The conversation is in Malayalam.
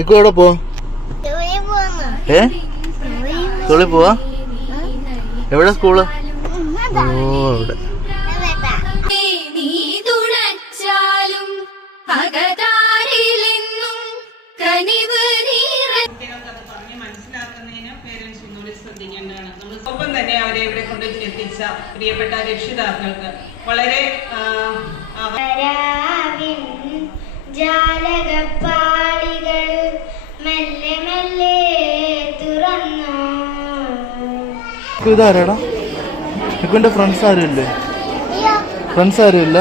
ഇക്കോ എവിടെ പോവാ? സ്കൂളിൽ പോവാ? എവിടെ സ്കൂള്? ഓ അവിടെ. ഒപ്പം തന്നെ അവരെ ഇവിടെ കൊണ്ട് എത്തിച്ച പ്രിയപ്പെട്ട രക്ഷിതാക്കൾക്ക് വളരെ ജാലകപ്പാളികൾ മെല്ലെ മെല്ലെ തുറന്നു. ഇതാരാടാ? ഇക്കുന്റെ ഫ്രണ്ട്സ് ആരും ഇല്ലേ? ഫ്രണ്ട്സ് ആരും ഇല്ല?